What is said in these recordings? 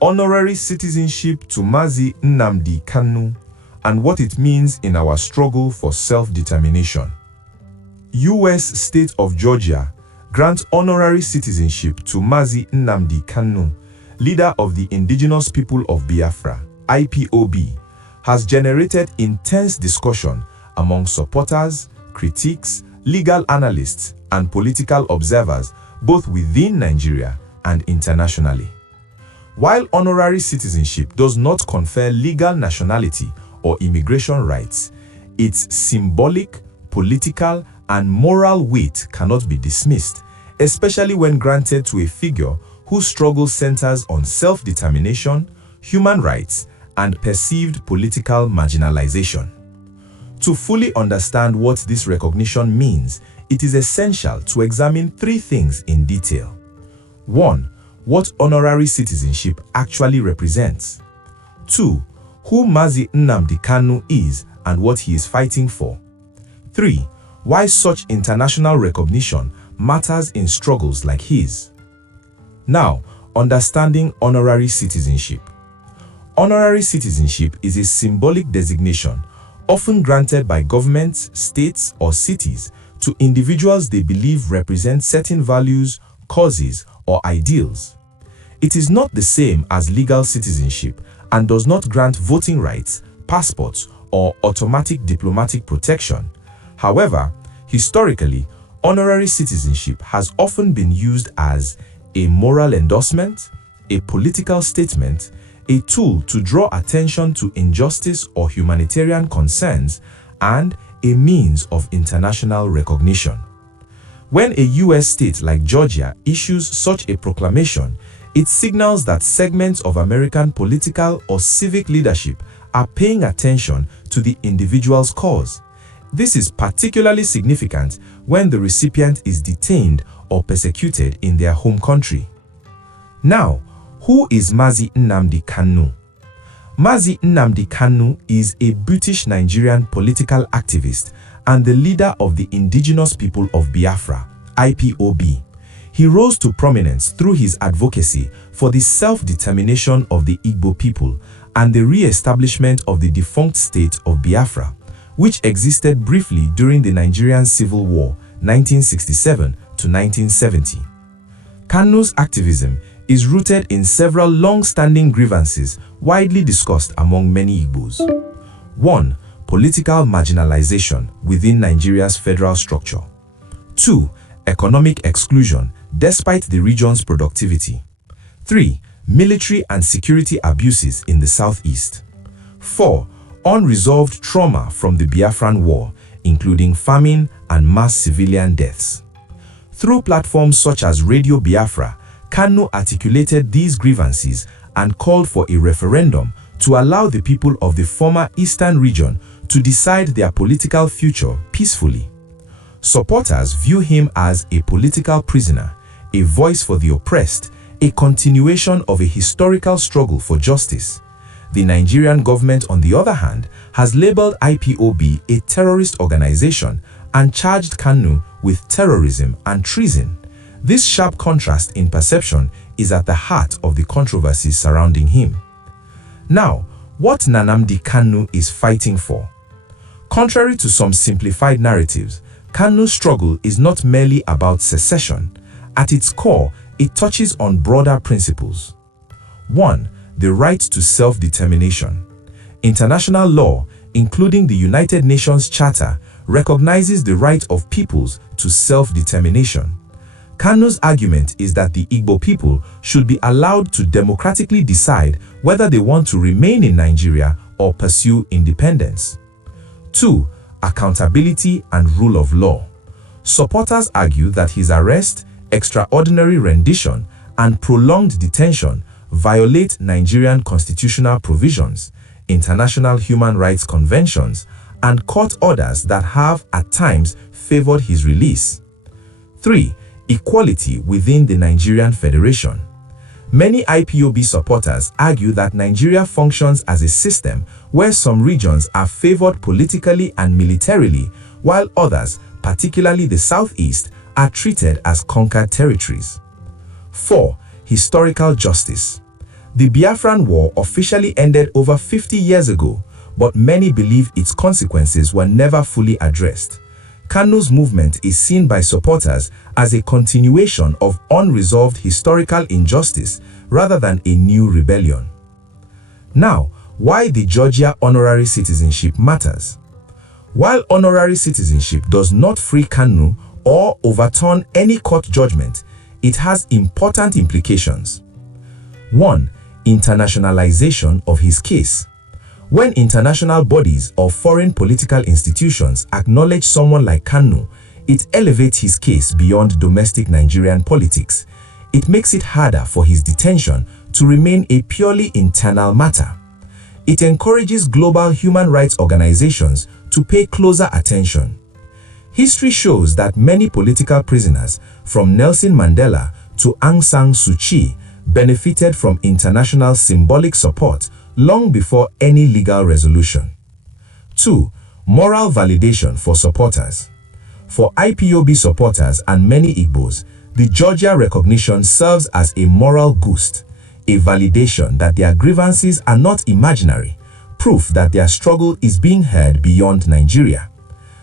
Honorary Citizenship to Mazi Nnamdi Kanu and what it means in our struggle for self-determination. U.S. State of Georgia grants honorary citizenship to Mazi Nnamdi Kanu, leader of the Indigenous People of Biafra, IPOB, has generated intense discussion among supporters, critics, legal analysts, and political observers both within Nigeria and internationally. While honorary citizenship does not confer legal nationality or immigration rights, its symbolic, political, and moral weight cannot be dismissed, especially when granted to a figure whose struggle centers on self-determination, human rights, and perceived political marginalization. To fully understand what this recognition means, it is essential to examine three things in detail. 1. What honorary citizenship actually represents. 2. Who Mazi Nnamdi Kanu is and what he is fighting for. 3. Why such international recognition matters in struggles like his. Now, understanding honorary citizenship. Honorary citizenship is a symbolic designation often granted by governments, states, or cities to individuals they believe represent certain values, causes, or ideals. It is not the same as legal citizenship and does not grant voting rights, passports, or automatic diplomatic protection. However, historically, honorary citizenship has often been used as a moral endorsement, a political statement, a tool to draw attention to injustice or humanitarian concerns, and a means of international recognition. When a U.S. state like Georgia issues such a proclamation, it signals that segments of American political or civic leadership are paying attention to the individual's cause. This is particularly significant when the recipient is detained or persecuted in their home country. Now, who is Mazi Nnamdi Kanu? Mazi Nnamdi Kanu is a British-Nigerian political activist and the leader of the Indigenous People of Biafra, IPOB. He rose to prominence through his advocacy for the self-determination of the Igbo people and the re-establishment of the defunct state of Biafra, which existed briefly during the Nigerian Civil War, 1967 to 1970. Kanu's activism is rooted in several long-standing grievances widely discussed among many Igbos. 1. Political marginalization within Nigeria's federal structure. 2. Economic exclusion despite the region's productivity. 3. Military and security abuses in the southeast. 4. Unresolved trauma from the Biafran War, including famine and mass civilian deaths. Through platforms such as Radio Biafra, Kanu articulated these grievances and called for a referendum to allow the people of the former Eastern region to decide their political future peacefully. Supporters view him as a political prisoner, a voice for the oppressed, a continuation of a historical struggle for justice. The Nigerian government, on the other hand, has labeled IPOB a terrorist organization and charged Kanu with terrorism and treason. This sharp contrast in perception is at the heart of the controversies surrounding him. Now, what Nnamdi Kanu is fighting for? Contrary to some simplified narratives, Kanu's struggle is not merely about secession. At its core, it touches on broader principles. 1. The right to self-determination. International law, including the United Nations Charter, recognizes the right of peoples to self-determination. Kanu's argument is that the Igbo people should be allowed to democratically decide whether they want to remain in Nigeria or pursue independence. 2. Accountability and rule of law. Supporters argue that his arrest, extraordinary rendition, and prolonged detention violate Nigerian constitutional provisions, international human rights conventions, and court orders that have, at times, favored his release. 3. Equality within the Nigerian Federation. Many IPOB supporters argue that Nigeria functions as a system where some regions are favored politically and militarily, while others, particularly the Southeast, are treated as conquered territories. 4. Historical justice. The Biafran War officially ended over 50 years ago, but many believe its consequences were never fully addressed. Kanu's movement is seen by supporters as a continuation of unresolved historical injustice rather than a new rebellion. Now, why the Georgia honorary citizenship matters. While honorary citizenship does not free Kanu or overturn any court judgment, it has important implications. 1. Internationalization of his case. When international bodies or foreign political institutions acknowledge someone like Kanu, it elevates his case beyond domestic Nigerian politics. It makes it harder for his detention to remain a purely internal matter. It encourages global human rights organizations to pay closer attention. History shows that many political prisoners, from Nelson Mandela to Aung San Suu Kyi, benefited from international symbolic support long before any legal resolution. 2. Moral validation for supporters. For IPOB supporters and many Igbos, the Georgia recognition serves as a moral boost, a validation that their grievances are not imaginary, proof that their struggle is being heard beyond Nigeria.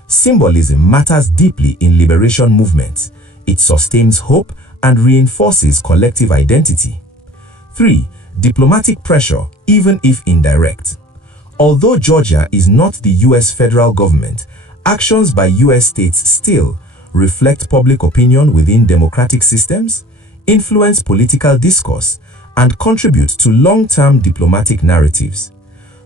Symbolism matters deeply in liberation movements. It sustains hope and reinforces collective identity. 3. Diplomatic pressure, even if indirect. Although Georgia is not the US federal government, actions by US states still reflect public opinion within democratic systems, influence political discourse, and contribute to long-term diplomatic narratives.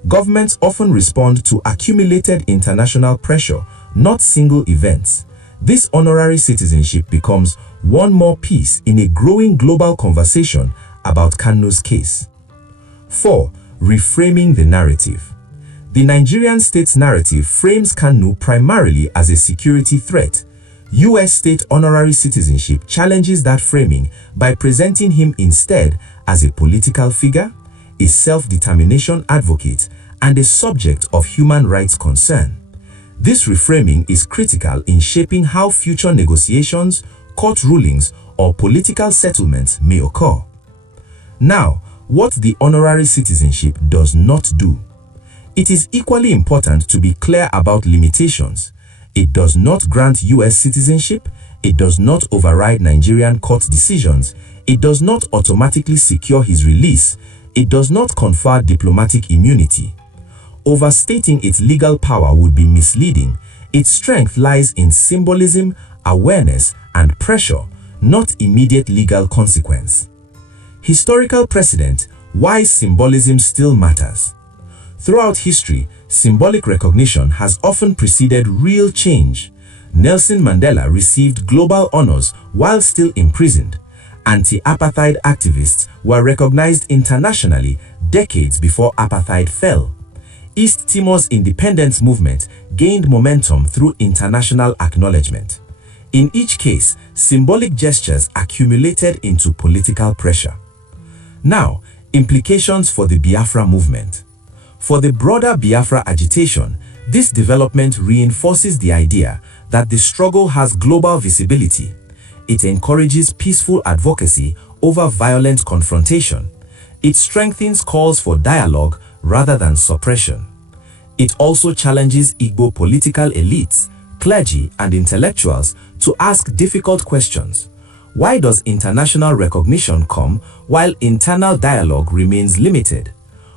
Governments often respond to accumulated international pressure, not single events. This honorary citizenship becomes one more piece in a growing global conversation about Kanu's case. 4. Reframing the narrative. The Nigerian state's narrative frames Kanu primarily as a security threat. US state honorary citizenship challenges that framing by presenting him instead as a political figure, a self-determination advocate, and a subject of human rights concern. This reframing is critical in shaping how future negotiations, court rulings, or political settlements may occur. Now, what the honorary citizenship does not do. It is equally important to be clear about limitations. It does not grant US citizenship, it does not override Nigerian court decisions, it does not automatically secure his release, it does not confer diplomatic immunity. Overstating its legal power would be misleading. Its strength lies in symbolism, awareness, and pressure, not immediate legal consequence. Historical precedent: why symbolism still matters. Throughout history, symbolic recognition has often preceded real change. Nelson Mandela received global honors while still imprisoned. Anti-apartheid activists were recognized internationally decades before apartheid fell. East Timor's independence movement gained momentum through international acknowledgement. In each case, symbolic gestures accumulated into political pressure. Now, implications for the Biafra movement. For the broader Biafra agitation, this development reinforces the idea that the struggle has global visibility. It encourages peaceful advocacy over violent confrontation. It strengthens calls for dialogue rather than suppression. It also challenges Igbo political elites, clergy, and intellectuals to ask difficult questions. Why does international recognition come while internal dialogue remains limited?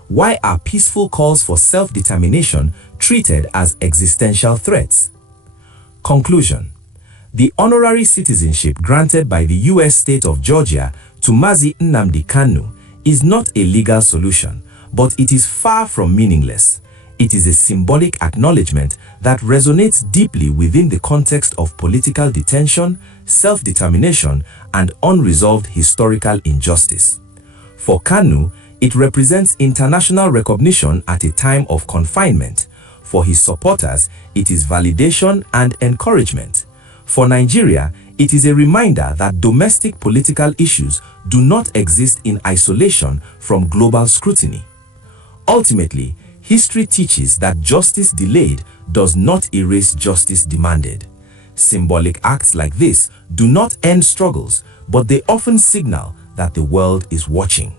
Why are peaceful calls for self-determination treated as existential threats? Conclusion: the honorary citizenship granted by the US state of Georgia to Mazi Nnamdi Kanu is not a legal solution, but it is far from meaningless. It is a symbolic acknowledgement that resonates deeply within the context of political detention, self-determination, and unresolved historical injustice. For Kanu, it represents international recognition at a time of confinement. For his supporters, it is validation and encouragement. For Nigeria, it is a reminder that domestic political issues do not exist in isolation from global scrutiny. Ultimately, history teaches that justice delayed does not erase justice demanded. Symbolic acts like this do not end struggles, but they often signal that the world is watching.